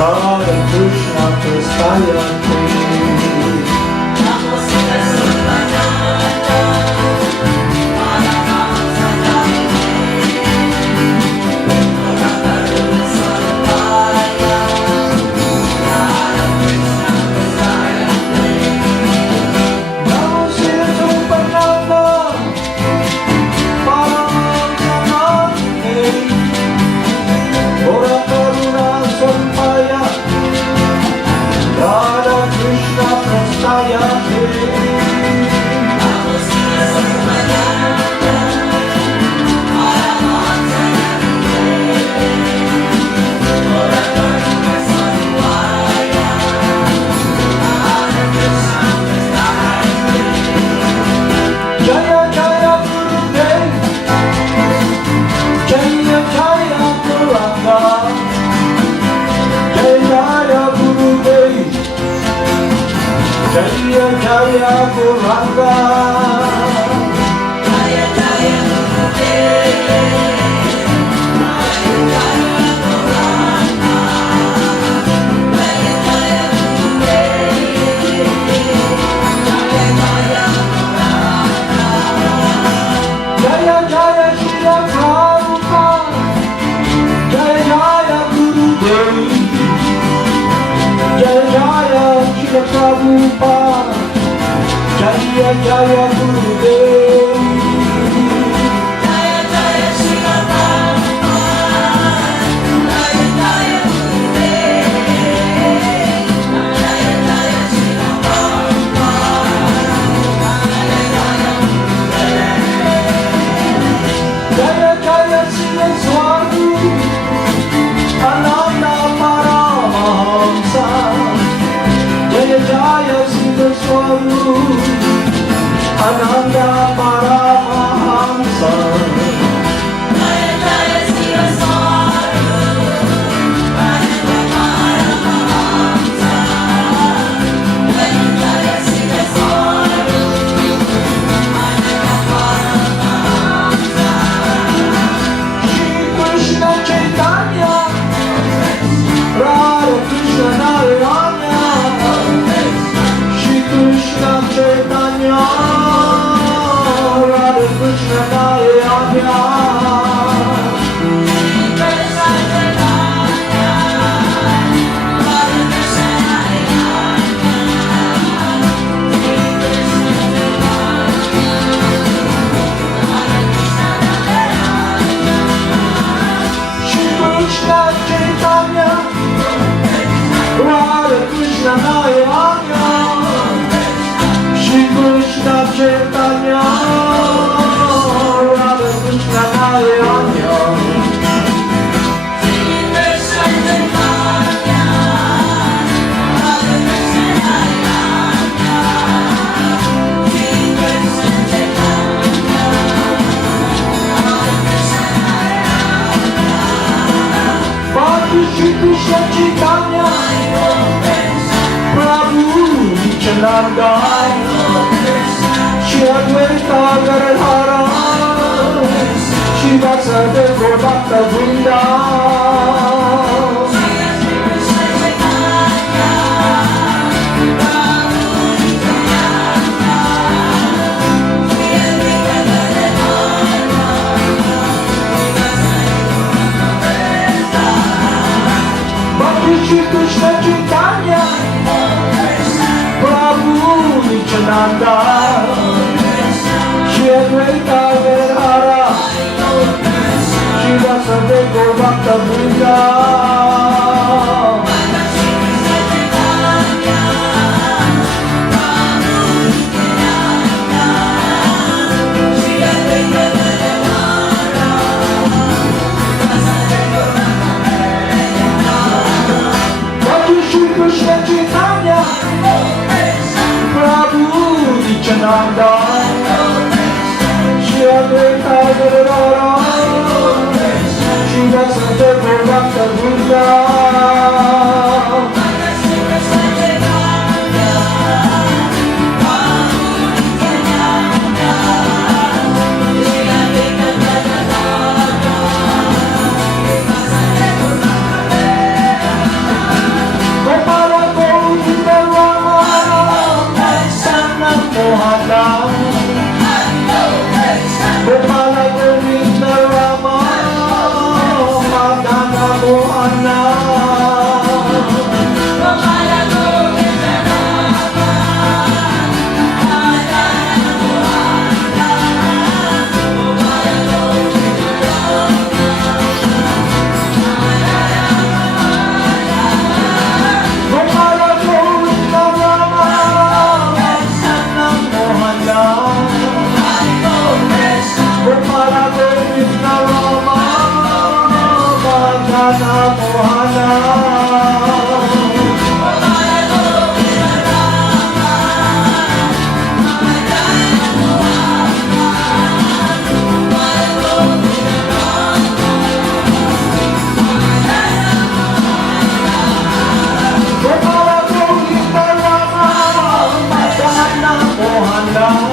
Radha Krishna Prasthaya Namo Siddhaswarupananda Paramahamsa Jaya Jaya Puranga Jaya Jaya Prabhupada, Jaya Jaya Gurudev, Jaya Jaya Srila Prabhupada, Jaya Jaya Gurudev, Jaya Jaya Srila Prabhupada, Jaya Jaya Gurudev, Jaya Jaya Siddhaswarupananda Paramahamsa. Jaya Jaya Siddhaswarupananda Paramahamsa. Jaya Jaya Siddhaswarupananda Paramahamsa. Jaya Jaya Siddhaswarupananda Paramahamsa. Shri Krishna Chaitanya Radha Krishna Narayana Krishna Chaitanya Radha Krishna Narayana Krishna Chaitanya Radha Krishna Shri Krishna Chaitanya Radha Krishna Narayana Krishna Chaitanya Radha Krishna Narayana Krishna Chaitanya Radha Krishna Narayana Krishna Chaitanya Radha Krishna Narayana Bhakti Shri Krishna Chaitanya Prabhu Nityananda Shri Advaita Garadhara Shri Vasudeva Gopata Vrinda Bhakti Shri Krishna Chaitanya Prabhu Nityananda Shri Advaita Garadhara Shri Vasudeva Gopata Vrinda Krishna Chaitanya Prabhu Nityananda Shri Advaita Gadadhara Shri Vasudeva Gopata Vrinda Mohana. Madana, Mohana.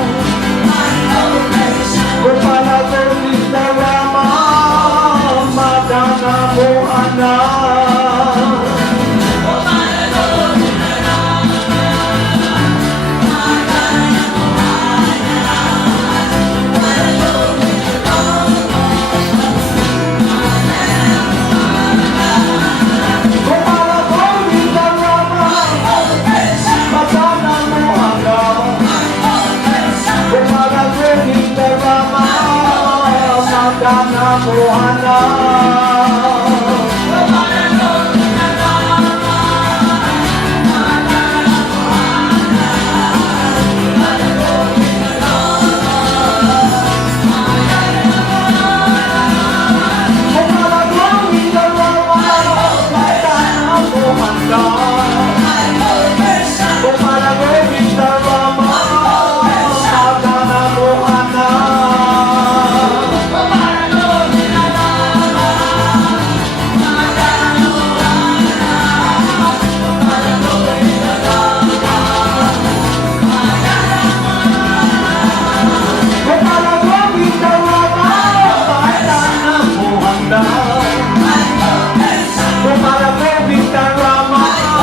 Madana, Mohana. Rama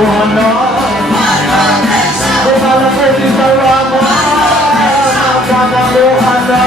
Mohana, Mohana Perdita Rama, Madana Mohana.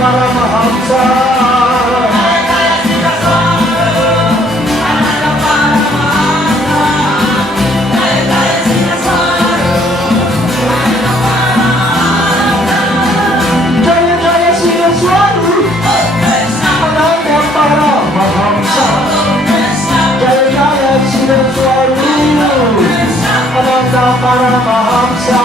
Paramahamsa. Jaya Jaya Siddhaswarupananda Paramahamsa. Jaya Jaya Siddhaswarupananda Paramahamsa.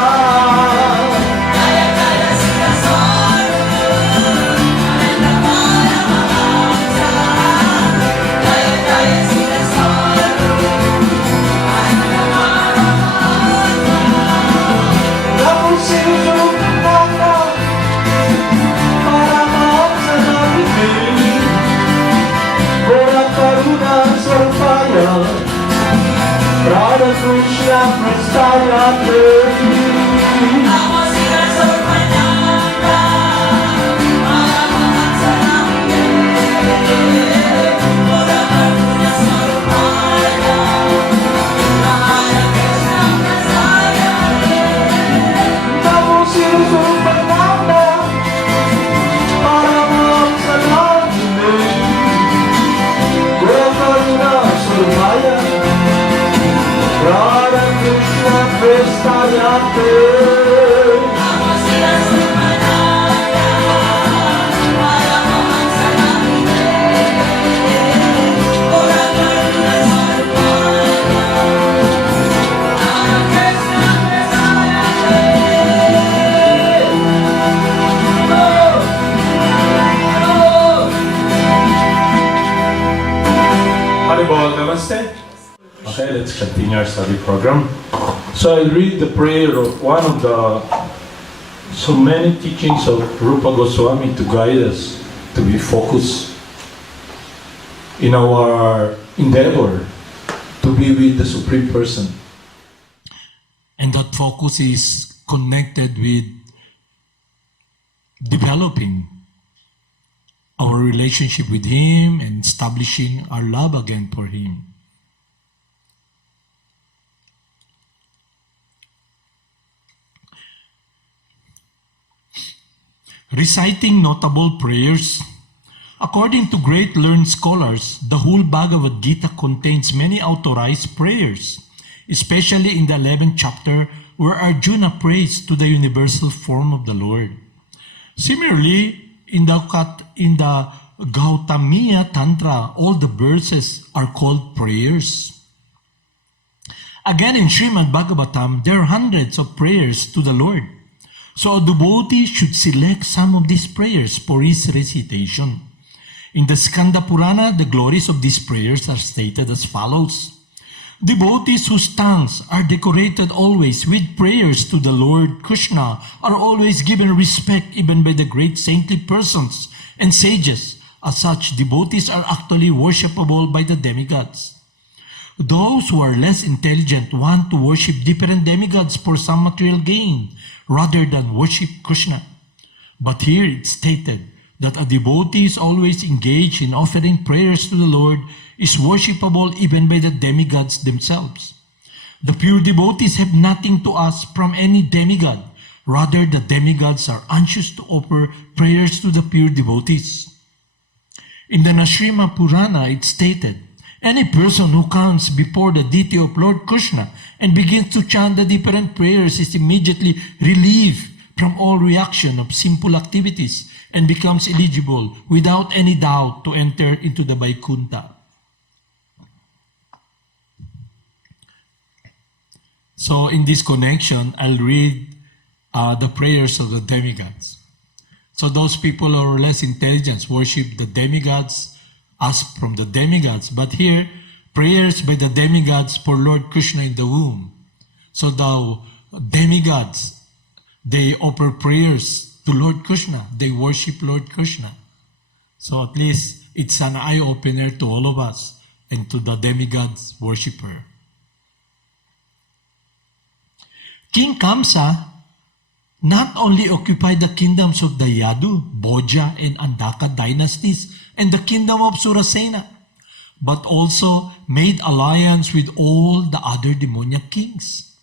Radha Krishna Prasthayate. Namo Siddhaswarupananda, Paramahamsa Namaste. Bhagavan Siddhaswarupanda, Radha Krishna Prasthayate. Namo Siddhaswarupananda, Paramahamsa Namaste. Bhagavan Siddhaswarupanda, Radha Krishna Prasthayate. Namo Siddhaswarupananda, Paramahamsa Namaste. Bhagavan Siddhaswarupanda, Radha Krishna Prasthayate. Haribol, Namaste. Okay, let's continue our study program. So I'll read the prayer of one of the so many teachings of Rupa Goswami to guide us to be focused in our endeavor to be with the Supreme Person. And that focus is connected with developing our relationship with Him and establishing our love again for Him. Reciting notable prayers. According to great learned scholars, the whole Bhagavad Gita contains many authorized prayers, especially in the 11th chapter where Arjuna prays to the universal form of the Lord. Similarly, in the Gautamiya Tantra, all the verses are called prayers. Again, in Srimad Bhagavatam, there are hundreds of prayers to the Lord. So a devotee should select some of these prayers for his recitation. In the Skanda Purana, the glories of these prayers are stated as follows. Devotees whose tongues are decorated always with prayers to the Lord Krishna are always given respect even by the great saintly persons and sages. As such, devotees are actually worshipable by the demigods. Those who are less intelligent want to worship different demigods for some material gain rather than worship Krishna. But here it's stated that a devotee is always engaged in offering prayers to the Lord is worshipable even by the demigods themselves. The pure devotees have nothing to ask from any demigod. Rather, the demigods are anxious to offer prayers to the pure devotees. In the Nashrima Purana, it's stated, any person who comes before the deity of Lord Krishna and begins to chant the different prayers is immediately relieved from all reaction of simple activities and becomes eligible without any doubt to enter into the Vaikuntha. So in this connection, I'll read the prayers of the demigods. So those people who are less intelligent worship the demigods, ask from the demigods. But here, prayers by the demigods for Lord Krishna in the womb. So the demigods, they offer prayers to Lord Krishna. They worship Lord Krishna. So at least it's an eye-opener to all of us and to the demigods worshipper. King Kamsa not only occupied the kingdoms of the Yadu, Bhoja, and Andaka dynasties and the kingdom of Surasena, but also made alliance with all the other demoniac kings.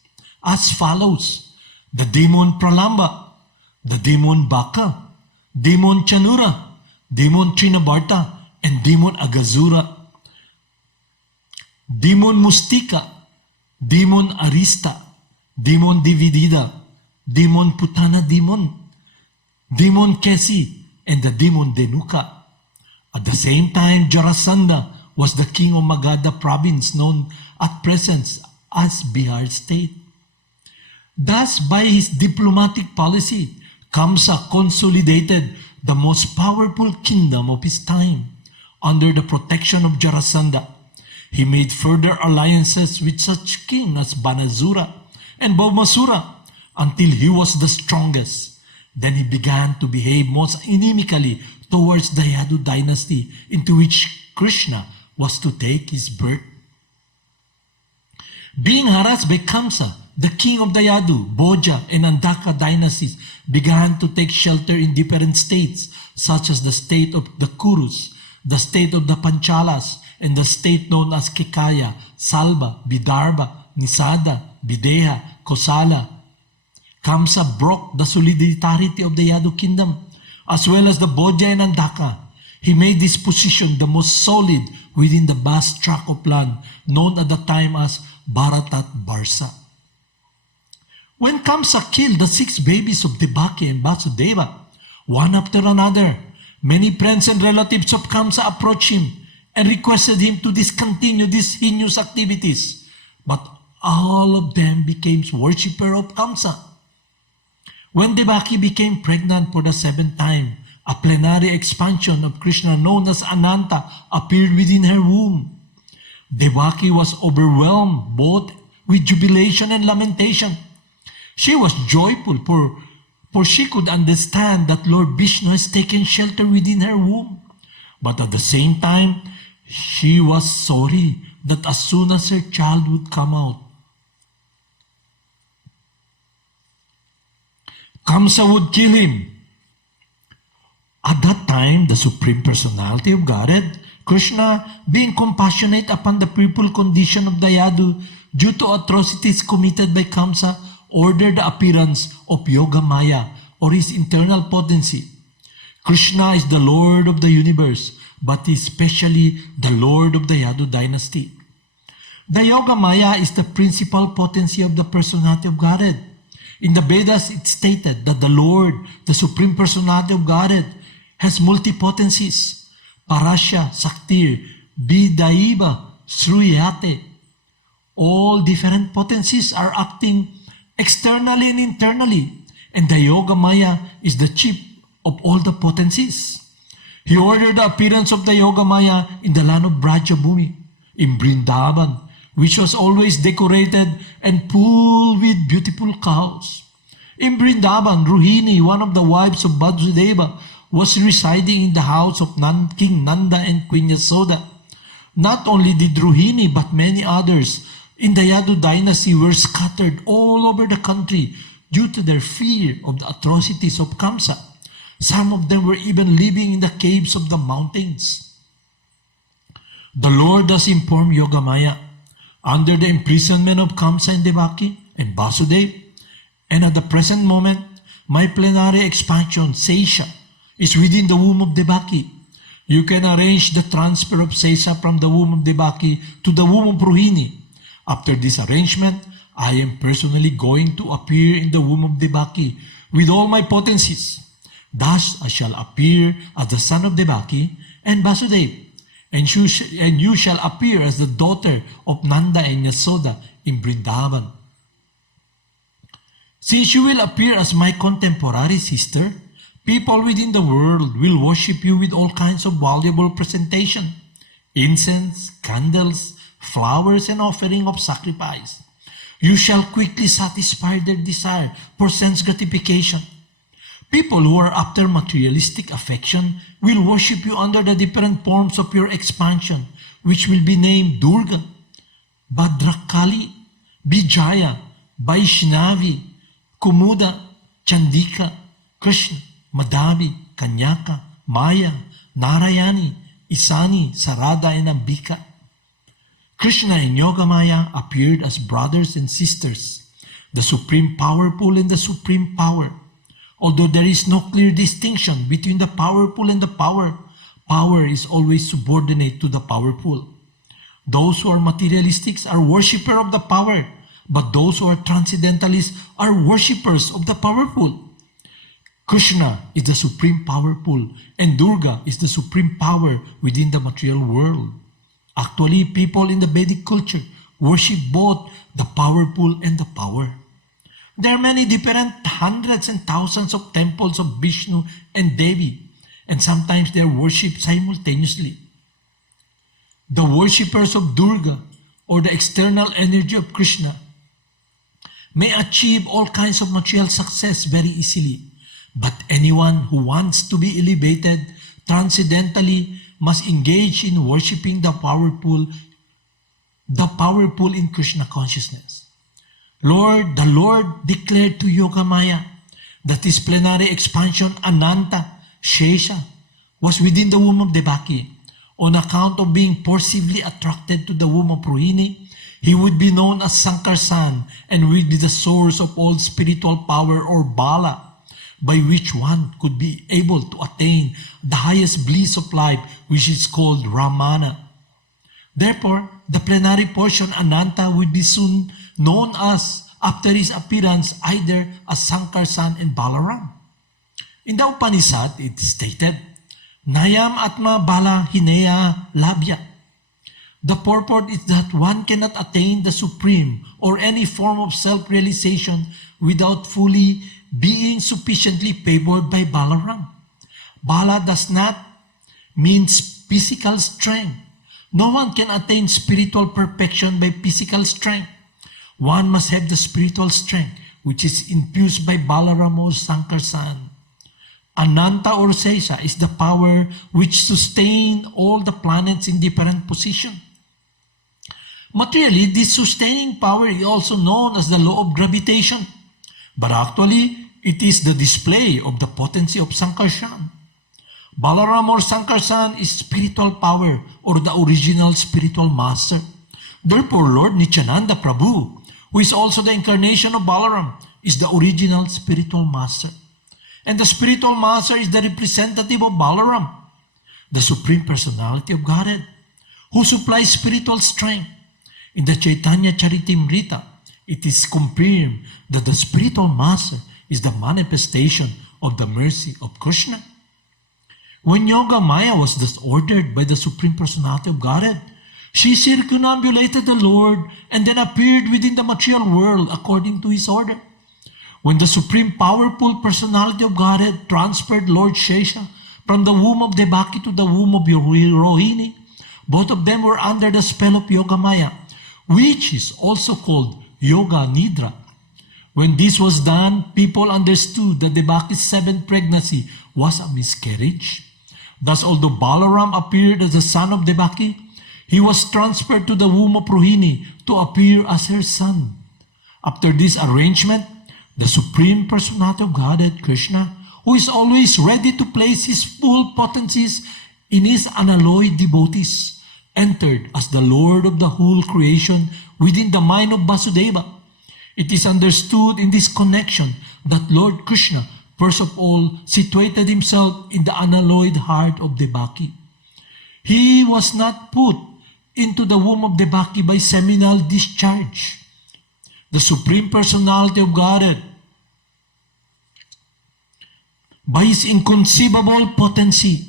As follows, the demon Pralamba, the demon Baka, demon Chanura, demon Trinabarta, and demon Agazura, demon Mustika, demon Arista, demon Dividida, demon Putana demon, demon Kesi, and the demon Denuka. At the same time, Jarasandha was the king of Magadha province known at present as Bihar state. Thus, by his diplomatic policy, Kamsa consolidated the most powerful kingdom of his time under the protection of Jarasandha. He made further alliances with such kings as Banasura and Bhaumasura until he was the strongest. Then he began to behave most inimically towards the Yadu dynasty into which Krishna was to take his birth. Being harassed by Kamsa, the king of the Yadu, Bhoja, and Andaka dynasties began to take shelter in different states, such as the state of the Kurus, the state of the Panchalas, and the state known as Kekaya, Salba, Vidarbha, Nisada, Videha, Kosala. Kamsa broke the solidarity of the Yadu kingdom, as well as the Bhoja and Andaka. He made this position the most solid within the vast tract of land known at the time as Bharatat Barsa. When Kamsa killed the 6 babies of Devaki and Vasudeva, one after another, many friends and relatives of Kamsa approached him and requested him to discontinue these heinous activities. But all of them became worshippers of Kamsa. When Devaki became pregnant for the 7th time, a plenary expansion of Krishna known as Ananta appeared within her womb. Devaki was overwhelmed both with jubilation and lamentation. She was joyful for she could understand that Lord Vishnu has taken shelter within her womb. But at the same time, she was sorry that as soon as her child would come out, Kamsa would kill him. At that time, the Supreme Personality of Godhead, Krishna, being compassionate upon the people condition of the Yadu due to atrocities committed by Kamsa, ordered the appearance of Yoga Maya, or his internal potency. Krishna is the Lord of the universe, but especially the Lord of the Yadu dynasty. The Yoga Maya is the principal potency of the Personality of Godhead. In the Vedas, it's stated that the Lord, the Supreme Personality of Godhead, has multi-potencies. Parasya, Saktir, Bidaiva, Sruyate. All different potencies are acting externally and internally, and the Yoga Maya is the chief of all the potencies. He ordered the appearance of the Yoga Maya in the land of Brajabhumi, in Vrindavan, which was always decorated and full with beautiful cows. In Vrindavan, Rohini, one of the wives of Vasudeva, was residing in the house of King Nanda and Queen Yasoda. Not only did Rohini, but many others in the Yadu dynasty were scattered all over the country due to their fear of the atrocities of Kamsa. Some of them were even living in the caves of the mountains. The Lord thus informed Yogamaya, under the imprisonment of Kamsa and Devaki and Vasudeva, and at the present moment, my plenary expansion, Sesha, is within the womb of Devaki. You can arrange the transfer of Sesha from the womb of Devaki to the womb of Rohini. After this arrangement, I am personally going to appear in the womb of Devaki with all my potencies. Thus I shall appear as the son of Devaki and Vasudeva, and you shall appear as the daughter of Nanda and Yasoda in Vrindavan. Since you will appear as my contemporary sister, people within the world will worship you with all kinds of valuable presentation, incense, candles, flowers, and offering of sacrifice. You shall quickly satisfy their desire for sense gratification. People who are after materialistic affection will worship you under the different forms of your expansion, which will be named Durga, Bhadrakali, Vijaya, Vaishnavi, Kumuda, Chandika, Krsna, Madhavi, Kanyaka, Maya, Narayani, Isani, Sarada, and Ambika. Krishna and Yogamaya appeared as brothers and sisters, the Supreme Powerful and the Supreme Power. Although there is no clear distinction between the powerful and the power, power is always subordinate to the powerful. Those who are materialistics are worshippers of the power, but those who are transcendentalists are worshippers of the powerful. Krishna is the Supreme Powerful, and Durga is the Supreme Power within the material world. Actually, people in the Vedic culture worship both the powerful and the power. There are many different hundreds and thousands of temples of Vishnu and Devi, and sometimes they are worshipped simultaneously. The worshippers of Durga, or the external energy of Krishna, may achieve all kinds of material success very easily, but anyone who wants to be elevated transcendentally must engage in worshipping the powerful in Krishna consciousness. The Lord declared to Yogamaya that his plenary expansion Ananta, Shesha, was within the womb of Devaki. On account of being forcibly attracted to the womb of Rohini, he would be known as Sankarsan and would be the source of all spiritual power or Bala, by which one could be able to attain the highest bliss of life, which is called Ramana. Therefore, the plenary portion Ananta would be soon known as, after his appearance, either as Sankarsan and Balaram. In the Upanishad, it is stated, Nayam Atma Bala Hineya Labhya. The purport is that one cannot attain the supreme or any form of self-realization without fully being sufficiently favored by Balaram. Bala does not mean physical strength. No one can attain spiritual perfection by physical strength. One must have the spiritual strength which is infused by Balaram or Sankarsan. Ananta or Sesha is the power which sustains all the planets in different positions. Materially, this sustaining power is also known as the law of gravitation, but actually, it is the display of the potency of Sankarsan. Balaram or Sankarsan is spiritual power or the original spiritual master. Therefore, Lord Nityananda Prabhu, who is also the incarnation of Balaram, is the original spiritual master. And the spiritual master is the representative of Balaram, the Supreme Personality of Godhead, who supplies spiritual strength. In the Chaitanya Charitamrita, it is confirmed that the spiritual master is the manifestation of the mercy of Krishna. When Yogamaya was thus ordered by the Supreme Personality of Godhead, she circumambulated the Lord and then appeared within the material world according to his order. When the Supreme Powerful Personality of Godhead transferred Lord Shesha from the womb of Devaki to the womb of Rohini, both of them were under the spell of Yoga Maya, which is also called Yoga Nidra. When this was done, people understood that Devaki's seventh pregnancy was a miscarriage. Thus, although Balaram appeared as the son of Devaki, he was transferred to the womb of Rohini to appear as her son. After this arrangement, the Supreme Personality of Godhead, Krishna, who is always ready to place his full potencies in his unalloyed devotees, entered as the Lord of the whole creation within the mind of Vasudeva. It is understood in this connection that Lord Krishna, first of all, situated himself in the unalloyed heart of Devaki. He was not put into the womb of Devaki by seminal discharge. The Supreme Personality of Godhead, by his inconceivable potency,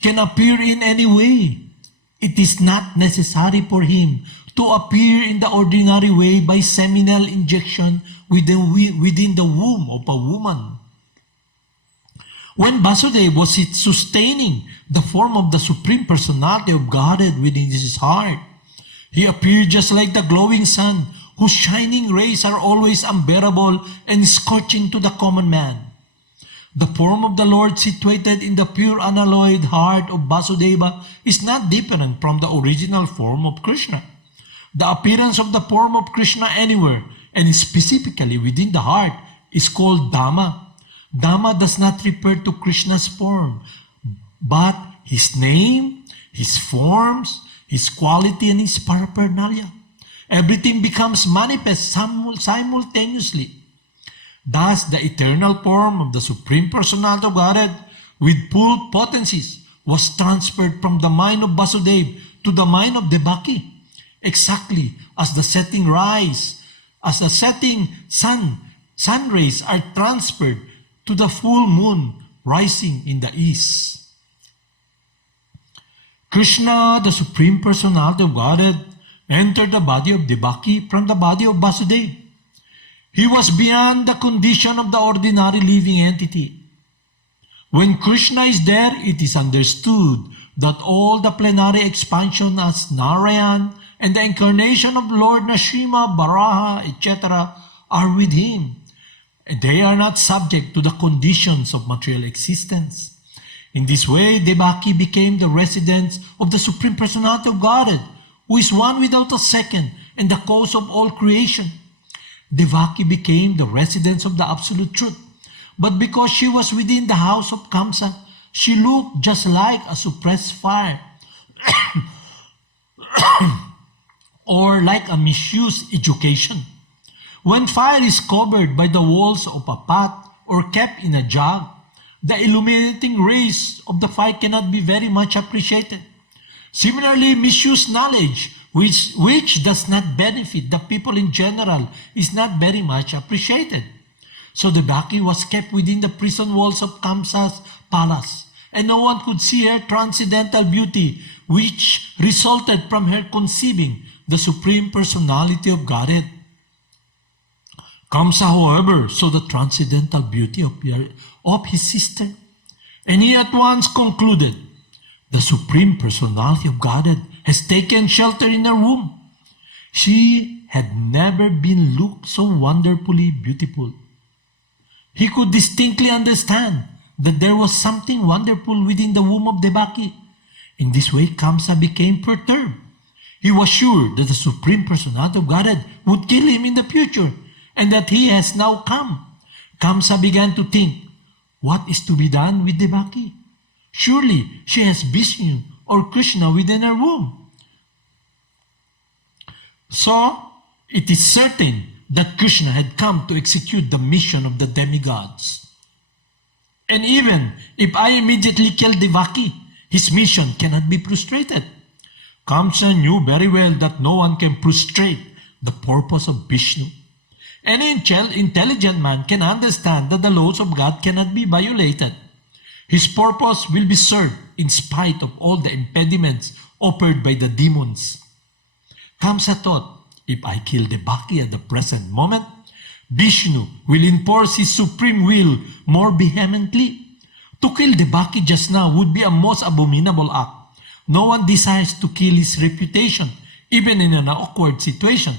can appear in any way. It is not necessary for him to appear in the ordinary way by seminal injection within the womb of a woman. When Vasudeva was sustaining the form of the Supreme Personality of Godhead within his heart, he appeared just like the glowing sun, whose shining rays are always unbearable and scorching to the common man. The form of the Lord situated in the pure unalloyed heart of Vasudeva is not different from the original form of Krishna. The appearance of the form of Krishna anywhere, and specifically within the heart, is called Dhamma. Dhamma does not refer to Krishna's form, but his name, his forms, his quality, and his paraphernalia. Everything becomes manifest simultaneously. Thus, the eternal form of the Supreme Personality of Godhead with full potencies was transferred from the mind of Vasudeva to the mind of Devaki, exactly as the setting sun rays are transferred to the full moon rising in the east. Krishna, the Supreme Personality of Godhead, entered the body of Devaki from the body of Vasudeva. He was beyond the condition of the ordinary living entity. When Krishna is there, it is understood that all the plenary expansion as Narayan and the incarnation of Lord Nrsimha, Varaha, etc. are with him. They are not subject to the conditions of material existence. In this way, Devaki became the residence of the Supreme Personality of Godhead, who is one without a second and the cause of all creation. Devaki became the residence of the Absolute Truth. But because she was within the house of Kamsa, she looked just like a suppressed fire or like a misused education. When fire is covered by the walls of a pot or kept in a jug, the illuminating rays of the fire cannot be very much appreciated. Similarly, misused knowledge, which does not benefit the people in general, is not very much appreciated. So Devaki was kept within the prison walls of Kamsa's palace, and no one could see her transcendental beauty, which resulted from her conceiving the Supreme Personality of Godhead. Kamsa, however, saw the transcendental beauty of his sister, and he at once concluded, the Supreme Personality of Godhead has taken shelter in her womb. She had never been looked so wonderfully beautiful. He could distinctly understand that there was something wonderful within the womb of Devaki. In this way, Kamsa became perturbed. He was sure that the Supreme Personality of Godhead would kill him in the future, and that he has now come. Kamsa began to think, what is to be done with Devaki? Surely she has Vishnu or Krishna within her womb. So, it is certain that Krishna had come to execute the mission of the demigods. And even if I immediately kill Devaki, his mission cannot be frustrated. Kamsa knew very well that no one can frustrate the purpose of Vishnu. Any intelligent man can understand that the laws of God cannot be violated. His purpose will be served in spite of all the impediments offered by the demons. Kamsa thought, if I kill Devaki at the present moment, Vishnu will enforce his supreme will more vehemently. To kill Devaki just now would be a most abominable act. No one desires to kill his reputation, even in an awkward situation.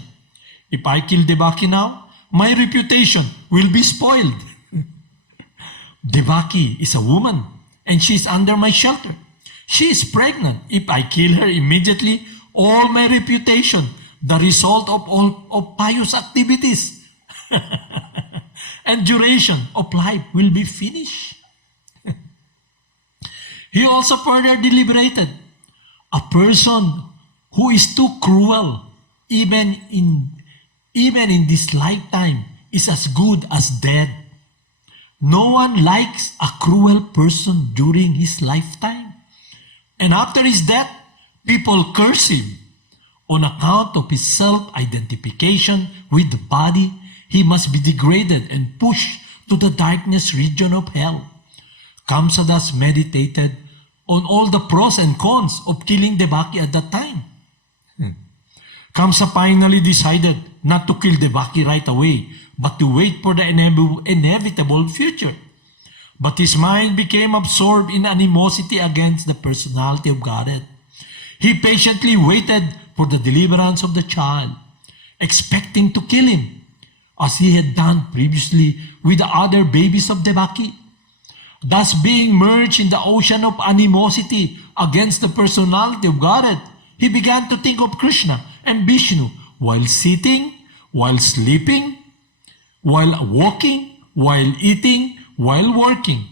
If I kill Devaki now, my reputation will be spoiled. Devaki is a woman, and she is under my shelter. She is pregnant. If I kill her immediately, all my reputation, the result of all of pious activities, and duration of life will be finished. He also further deliberated. A person who is too cruel, even in this lifetime, is as good as dead. No one likes a cruel person during his lifetime. And after his death, people curse him. On account of his self-identification with the body, he must be degraded and pushed to the darkness region of hell. Kamsa thus meditated on all the pros and cons of killing Devaki at that time. Kamsa finally decided not to kill Devaki right away, but to wait for the inevitable future. But his mind became absorbed in animosity against the personality of Godhead. He patiently waited for the deliverance of the child, expecting to kill him, as he had done previously with the other babies of Devaki. Thus being merged in the ocean of animosity against the personality of Godhead, he began to think of Krishna and Vishnu while sitting, while sleeping, while walking, while eating, while working.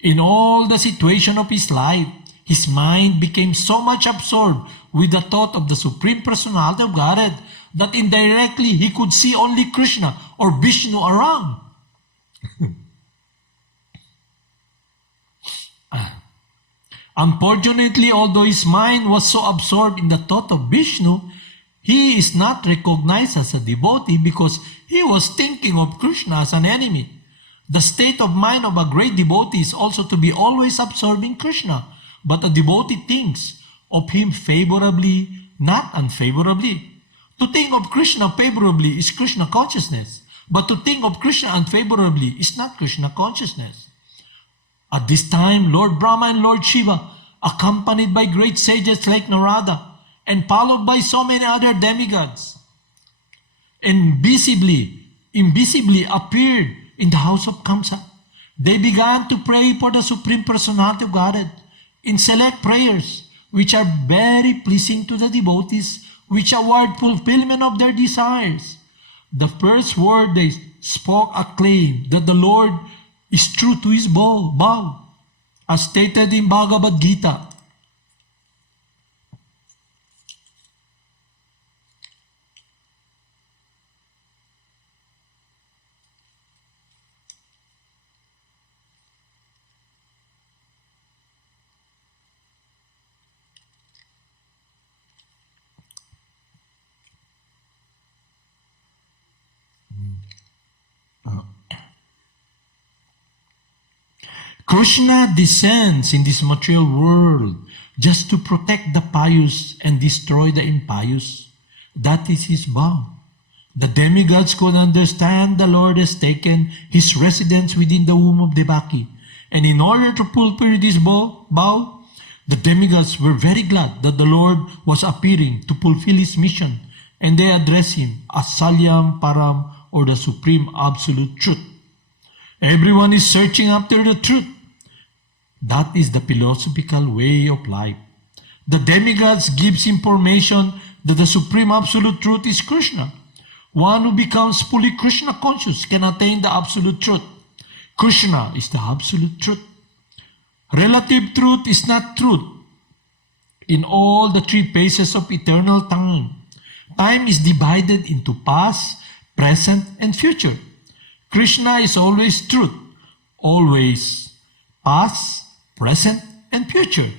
In all the situation of his life, his mind became so much absorbed with the thought of the Supreme Personality of Godhead that indirectly he could see only Krishna or Vishnu around. Unfortunately, although his mind was so absorbed in the thought of Vishnu, he is not recognized as a devotee because he was thinking of Krishna as an enemy. The state of mind of a great devotee is also to be always absorbing Krishna, but a devotee thinks of him favorably, not unfavorably. To think of Krishna favorably is Krishna consciousness, but to think of Krishna unfavorably is not Krishna consciousness. At this time, Lord Brahma and Lord Shiva, accompanied by great sages like Narada, and followed by so many other demigods, invisibly appeared in the house of Kamsa. They began to pray for the Supreme Personality of Godhead in select prayers, which are very pleasing to the devotees, which award fulfillment of their desires. The first word they spoke acclaimed that the Lord is true to his vow, as stated in Bhagavad Gita. Krishna descends in this material world just to protect the pious and destroy the impious. That is his vow. The demigods could understand the Lord has taken his residence within the womb of Devaki, and in order to fulfill this vow, the demigods were very glad that the Lord was appearing to fulfill his mission, and they addressed him as Salyam Param, or the Supreme Absolute Truth. Everyone is searching after the truth. That is the philosophical way of life. The demigods gives information that the Supreme Absolute Truth is Krishna. One who becomes fully Krishna conscious can attain the Absolute Truth. Krishna is the Absolute Truth. Relative truth is not truth. In all the three phases of eternal time, time is divided into past, present, and future. Krishna is always truth, always past, present, and future.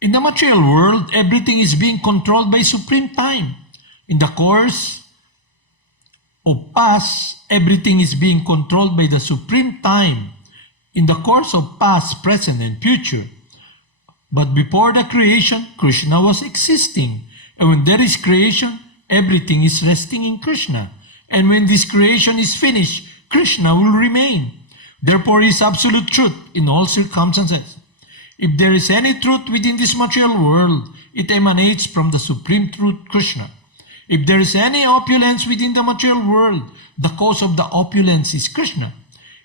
In the material world, everything is being controlled by supreme time. In the course of past, everything is being controlled by the supreme time. In the course of past, present, and future, But before the creation, Krishna was existing. And when there is creation, everything is resting in Krishna. And when this creation is finished, Krishna will remain. Therefore, he is absolute truth in all circumstances. If there is any truth within this material world, it emanates from the Supreme Truth, Krishna. If there is any opulence within the material world, the cause of the opulence is Krishna.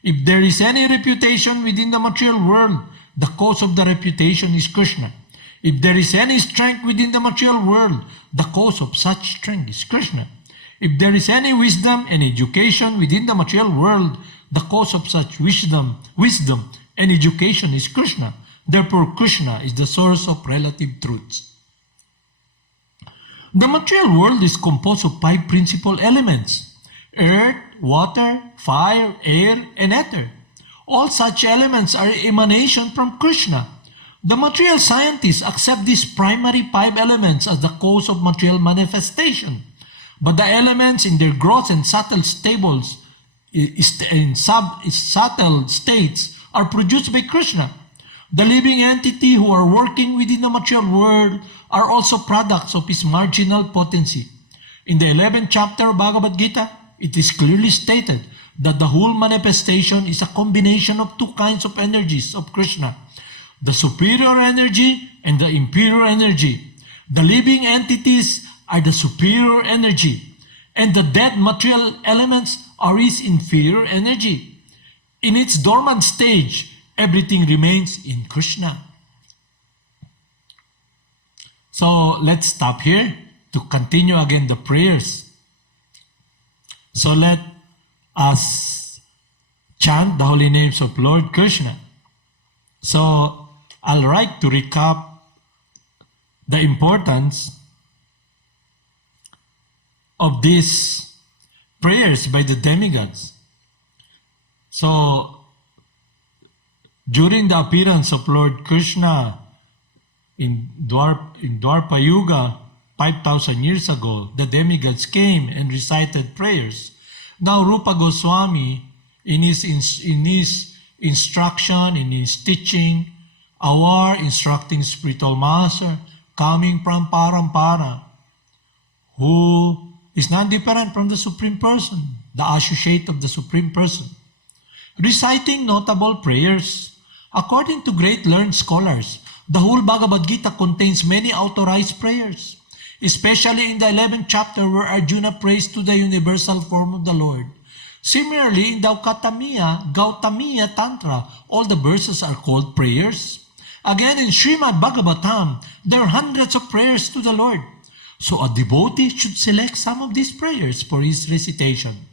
If there is any reputation within the material world, the cause of the reputation is Krishna. If there is any strength within the material world, the cause of such strength is Krishna. If there is any wisdom and education within the material world, the cause of such wisdom and education is Krishna. Therefore, Krishna is the source of relative truths. The material world is composed of 5 principal elements: earth, water, fire, air, and ether. All such elements are emanation from Krishna. The material scientists accept these primary 5 elements as the cause of material manifestation. But the elements in their gross and subtle states are produced by Krishna. The living entity who are working within the material world are also products of his marginal potency. In the 11th chapter of Bhagavad Gita, it is clearly stated that the whole manifestation is a combination of 2 kinds of energies of Krishna: the superior energy and the inferior energy. The living entities are the superior energy, and the dead material elements are his inferior energy. In its dormant stage, everything remains in Krishna. So let's stop here to continue again the prayers. So let us chant the holy names of Lord Krishna. So I'll like to recap the importance of these prayers by the demigods. So during the appearance of Lord Krishna in Dwarpa Yuga, 5,000 years ago, the demigods came and recited prayers. Now Rupa Goswami, in his instruction, in his teaching, our instructing spiritual master, coming from Parampara, who is not different from the Supreme Person, the associate of the Supreme Person, reciting notable prayers. According to great learned scholars, the whole Bhagavad Gita contains many authorized prayers, especially in the 11th chapter where Arjuna prays to the universal form of the Lord. Similarly, in the Gautamiya Tantra, all the verses are called prayers. Again, in Srimad Bhagavatam, there are hundreds of prayers to the Lord. So a devotee should select some of these prayers for his recitation.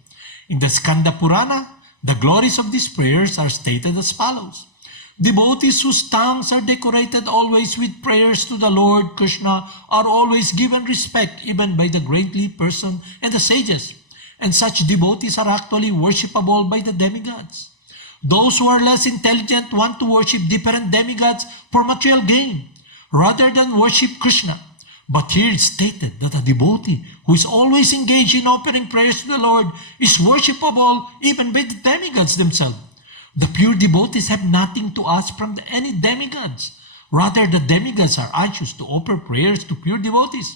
In the Skanda Purana, the glories of these prayers are stated as follows. Devotees whose tongues are decorated always with prayers to the Lord Krishna are always given respect even by the greatly person and the sages. And such devotees are actually worshipable by the demigods. Those who are less intelligent want to worship different demigods for material gain rather than worship Krishna. But here it's stated that a devotee who is always engaged in offering prayers to the Lord is worshipable even by the demigods themselves. The pure devotees have nothing to ask from any demigods. Rather, the demigods are anxious to offer prayers to pure devotees.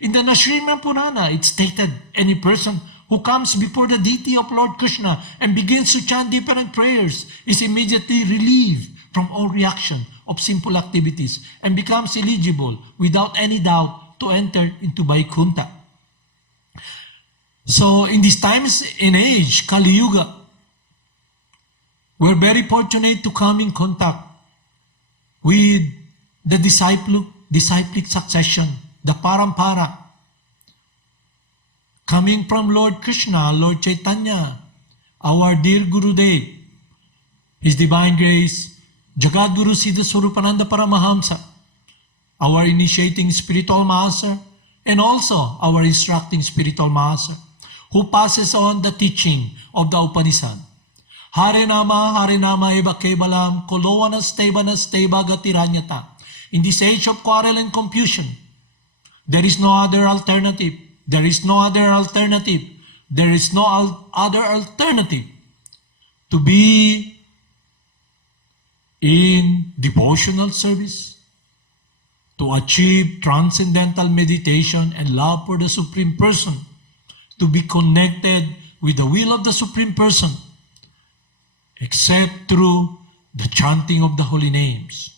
In the Nrsimha Purana, it's stated any person who comes before the deity of Lord Krishna and begins to chant different prayers is immediately relieved from all reaction of sinful activities and becomes eligible without any doubt to enter into Vaikuntha. So in these times and age, Kali Yuga, we're very fortunate to come in contact with the disciplic succession, the Parampara, coming from Lord Krishna, Lord Chaitanya, our dear Gurudev, His Divine Grace, Jagad Guru Siddhaswarupananda Paramahamsa, our initiating spiritual master, and also our instructing spiritual master, who passes on the teaching of the Upanishad. Harinama eva kevalam kolovanasteva gatiranyata. In this age of quarrel and confusion, there is no other alternative. There is no other alternative. There is no other alternative to be in devotional service, to achieve transcendental meditation and love for the Supreme Person, to be connected with the will of the Supreme Person, except through the chanting of the holy names.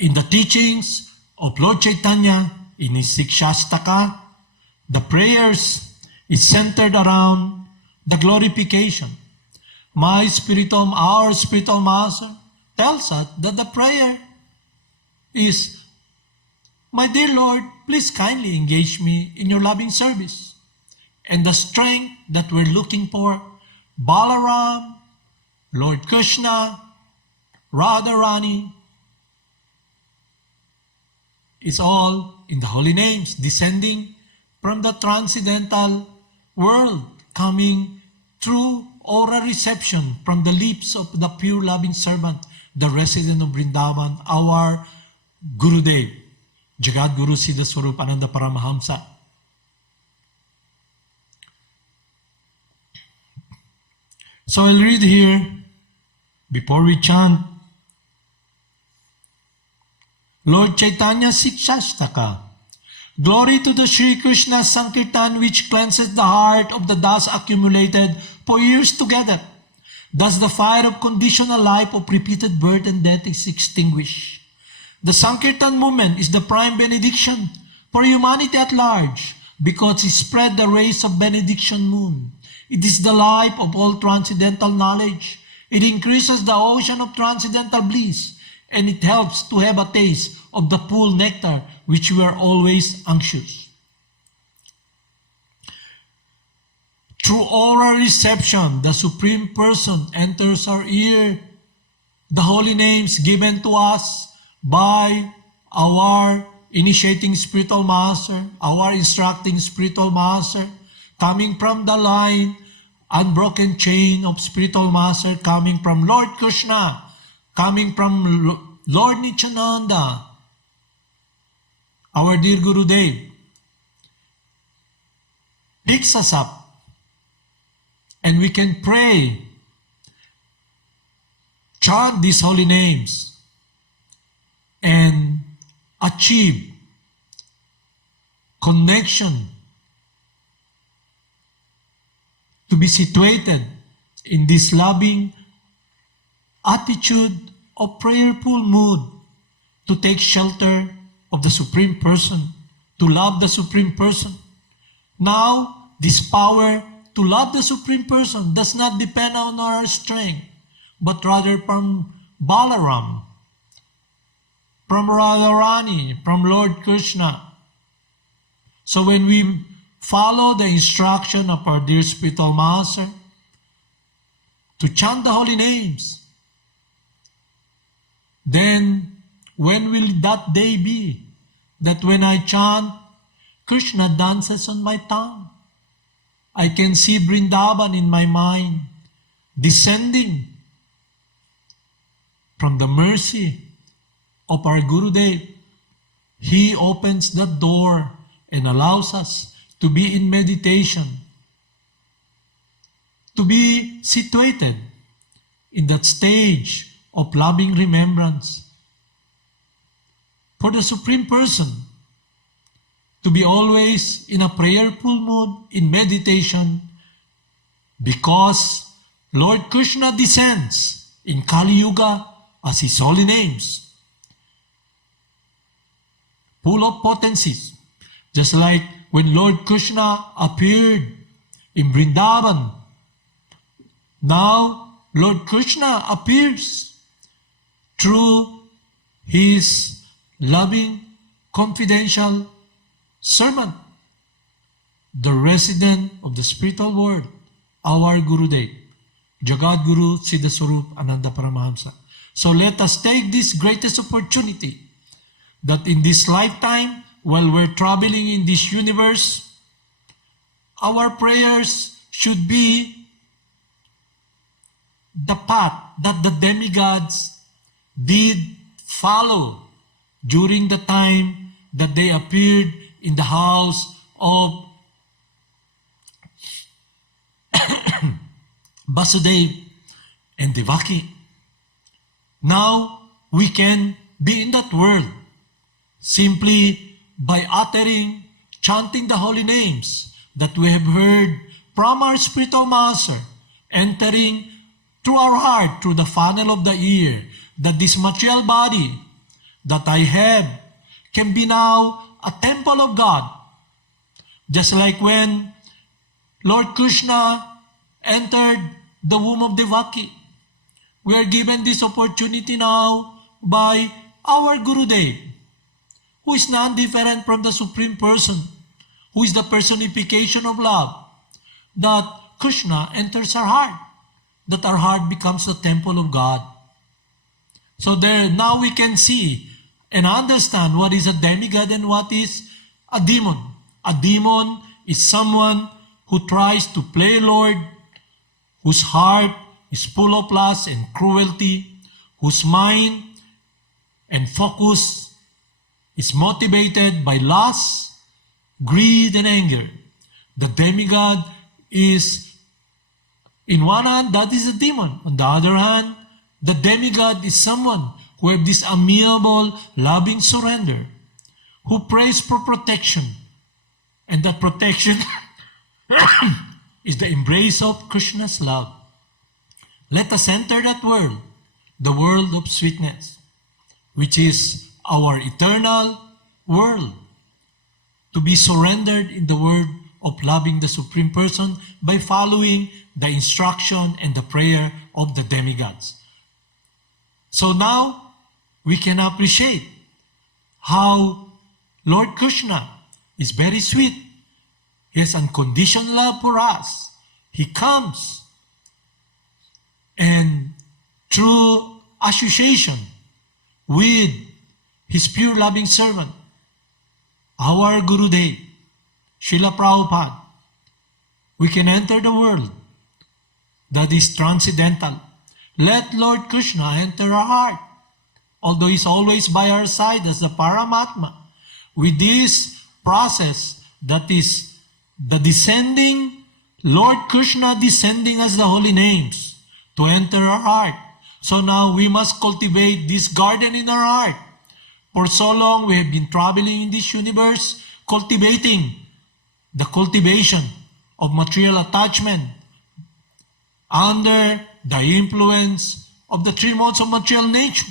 In the teachings of Lord Chaitanya, in his Sikshastaka, the prayers is centered around the glorification. Our spiritual master tells us that the prayer is, my dear Lord, please kindly engage me in your loving service. And the strength that we're looking for, Balaram, Lord Krsna, Radharani, is all in the holy names, descending from the transcendental world, coming through oral reception from the lips of the pure loving servant, the resident of Vrindavan, our Gurudev, Jagad Guru Siddhaswarupananda Paramahamsa. So I'll read here, before we chant, Lord Chaitanya Sikshastaka. Glory to the Sri Krishna Sankirtan which cleanses the heart of the dust accumulated for years together. Thus the fire of conditional life of repeated birth and death is extinguished. The Sankirtan movement is the prime benediction for humanity at large because it spread the rays of benediction moon. It is the life of all transcendental knowledge. It increases the ocean of transcendental bliss, and it helps to have a taste of the full nectar which we are always anxious. Through oral reception, the Supreme Person enters our ear. The holy names given to us by our initiating spiritual master, our instructing spiritual master, coming from the line, unbroken chain of spiritual master, coming from Lord Krsna, coming from Lord Nityananda, our dear Gurudev, picks us up, and we can pray, chant these holy names, and achieve connection, to be situated in this loving attitude of prayerful mood, to take shelter of the Supreme Person, to love the Supreme Person. Now, this power to love the Supreme Person does not depend on our strength, but rather from Balaram, from Radharani, from Lord Krsna. So when we follow the instruction of our dear spiritual master to chant the holy names, then when will that day be that when I chant, Krishna dances on my tongue? I can see Vrindavan in my mind descending from the mercy of our Gurudev. He opens that door and allows us to be in meditation, to be situated in that stage of loving remembrance for the Supreme Person, to be always in a prayerful mood, in meditation, because Lord Krishna descends in Kali Yuga as his holy names, full of potencies, just like when Lord Krishna appeared in Vrindavan. Now Lord Krishna appears through his loving, confidential servant, the resident of the spiritual world, our Gurudev, Jagad Guru Siddhaswarupananda Paramahamsa. So let us take this greatest opportunity that in this lifetime, while we're traveling in this universe, our prayers should be the path that the demigods did follow during the time that they appeared in the house of Vasudev and Devaki. Now we can be in that world simply by uttering, chanting the holy names that we have heard from our spiritual master, entering through our heart, through the funnel of the ear, that this material body that I have can be now a temple of God. Just like when Lord Krishna entered the womb of Devaki, we are given this opportunity now by our Gurudev, who is non-different from the Supreme Person, who is the personification of love, that Krishna enters our heart, that our heart becomes the temple of God. So there, now we can see and understand what is a demigod and what is a demon. A demon is someone who tries to play Lord, whose heart is full of lust and cruelty, whose mind and focus is motivated by lust, greed, and anger. The demigod is, in one hand, that is a demon. On the other hand, the demigod is someone who has this amiable, loving surrender, who prays for protection. And that protection is the embrace of Krishna's love. Let us enter that world, the world of sweetness, which is our eternal world, to be surrendered in the word of loving the Supreme Person by following the instruction and the prayer of the demigods. So now we can appreciate how Lord Krishna is very sweet. He has unconditional love for us. He comes and through association with His pure loving servant, our Gurudev, Srila Prabhupada, we can enter the world that is transcendental. Let Lord Krishna enter our heart, although He's always by our side as the Paramatma. With this process, that is the descending, Lord Krishna descending as the holy names to enter our heart. So now we must cultivate this garden in our heart. For so long we have been traveling in this universe, cultivating the cultivation of material attachment under the influence of the three modes of material nature.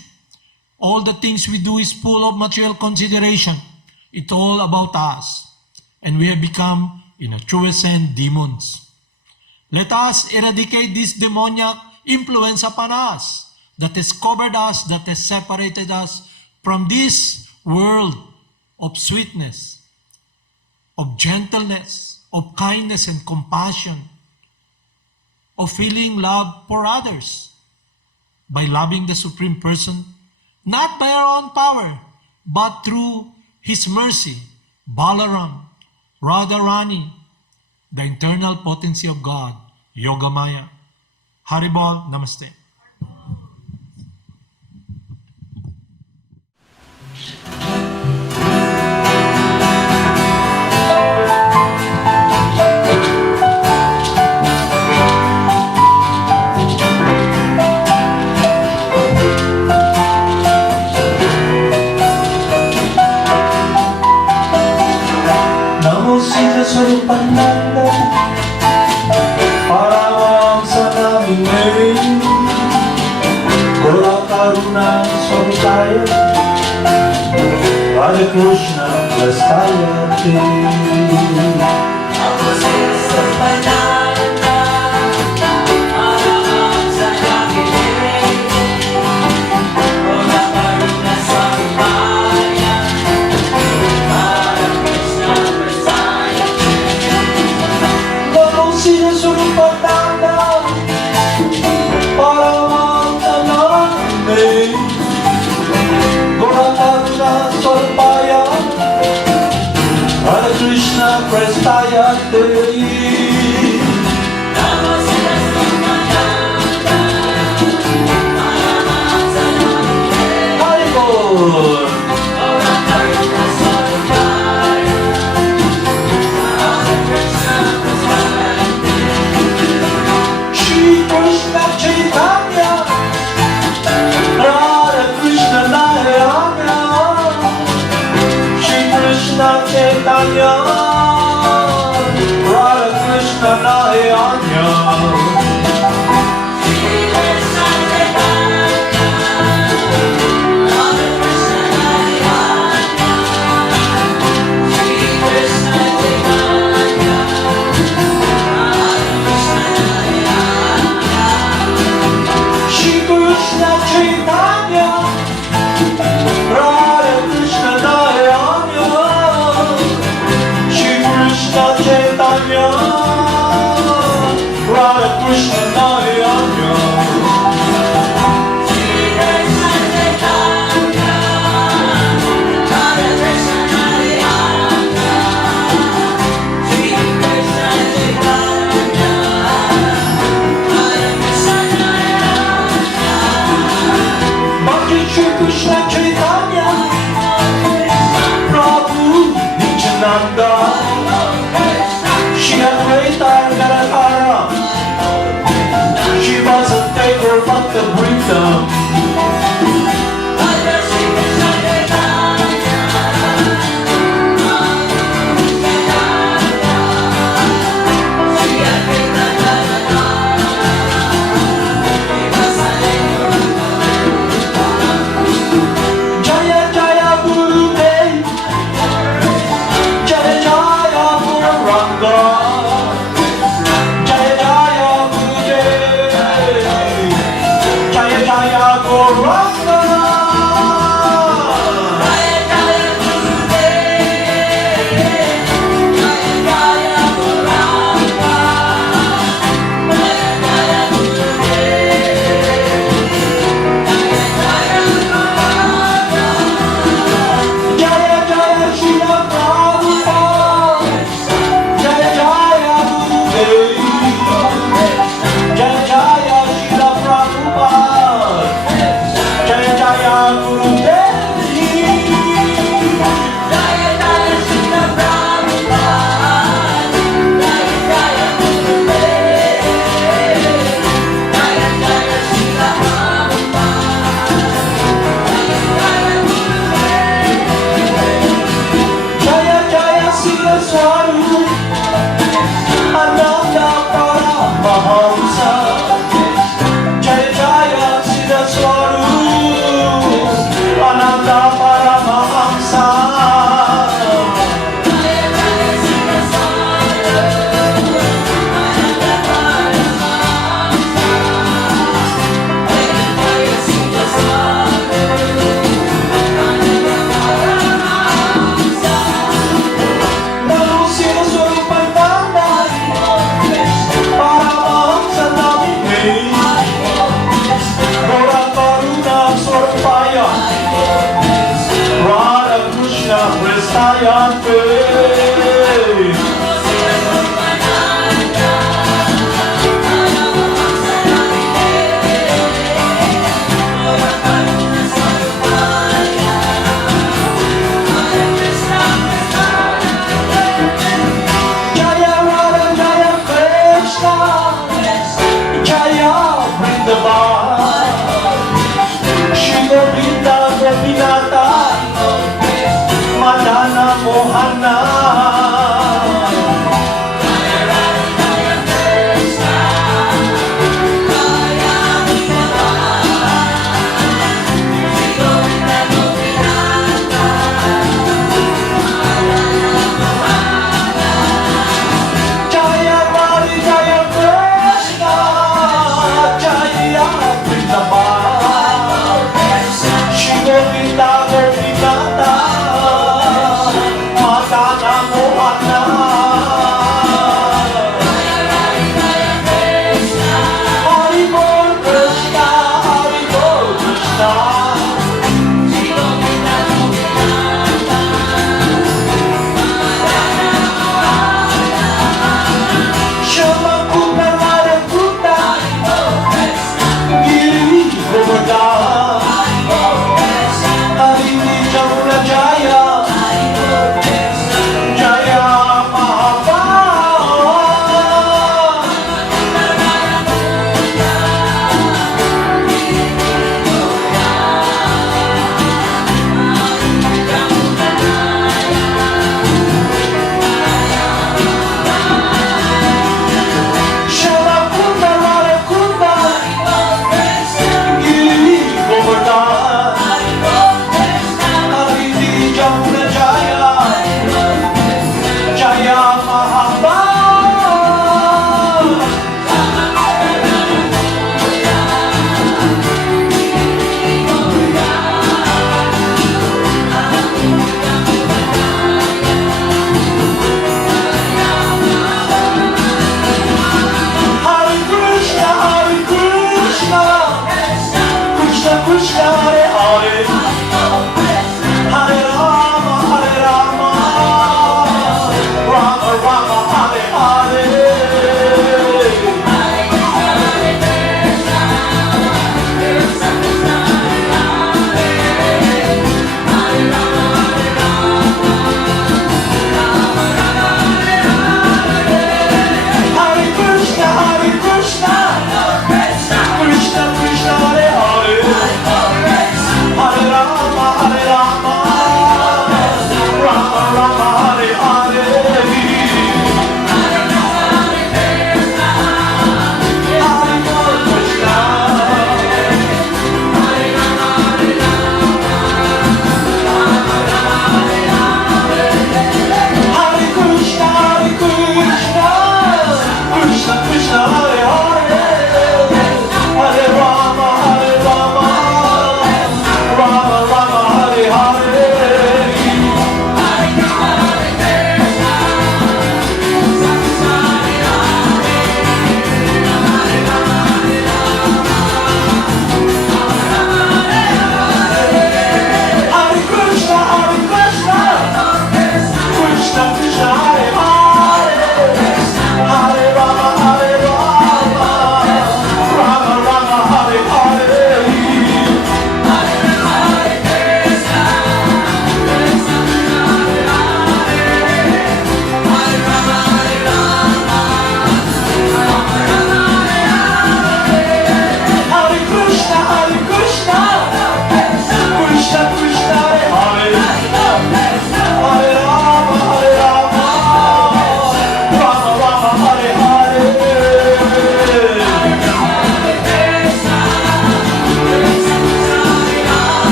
All the things we do is full of material consideration. It's all about us. And we have become, in a true sense, demons. Let us eradicate this demoniac influence upon us that has covered us, that has separated us from this world of sweetness, of gentleness, of kindness and compassion, of feeling love for others by loving the Supreme Person, not by our own power, but through His mercy, Balaram, Radharani, the internal potency of God, Yogamaya. Haribol, Namaste. Namo Siddhaswarupananda, Paramahamsa namine, Gora Karuna Swarupaya, Hare Krishna Prastayate. Namo Siddhaswarupananda, Paramahamsa namine, Gora Karuna Swarupaya, Hare Krishna Prastayate. Namo Siddhaswarupananda, Paramahamsa namine, Gora Karuna Swarupaya, Hare Krishna Prastaya. Chaitanya, Radha Krishna Narayana. Siddhaswarupananda Paramahamsa. Jaya Jaya Siddhaswarupananda Paramahamsa. Madana, Mohana. Jaya Bali, Jaya Krsna, Jaya Vrindavan. Shri Govinda, Govinda, Madana.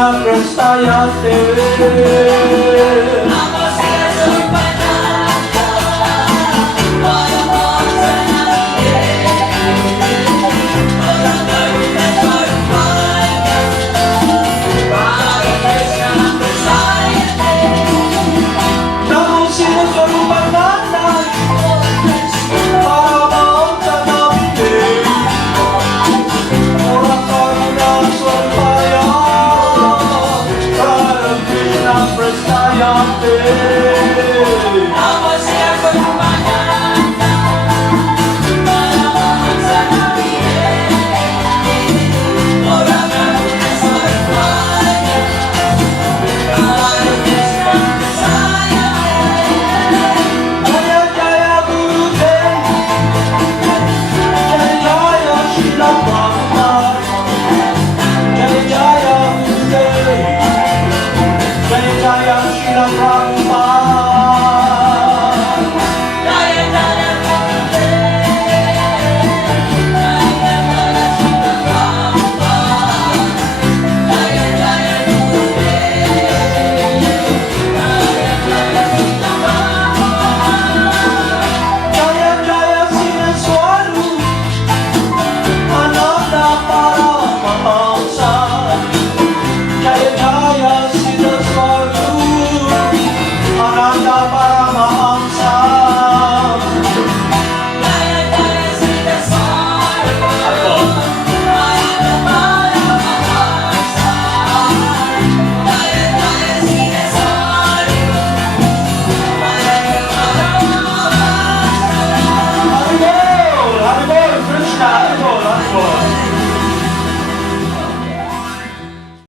Krishna Prestayate Namo Siddhaswarupananda, Paramahamsa Namaste. Namo Siddhaswarupananda Paramahamsa Namaste Pura Karuna Swarpaya Krishna Prestayate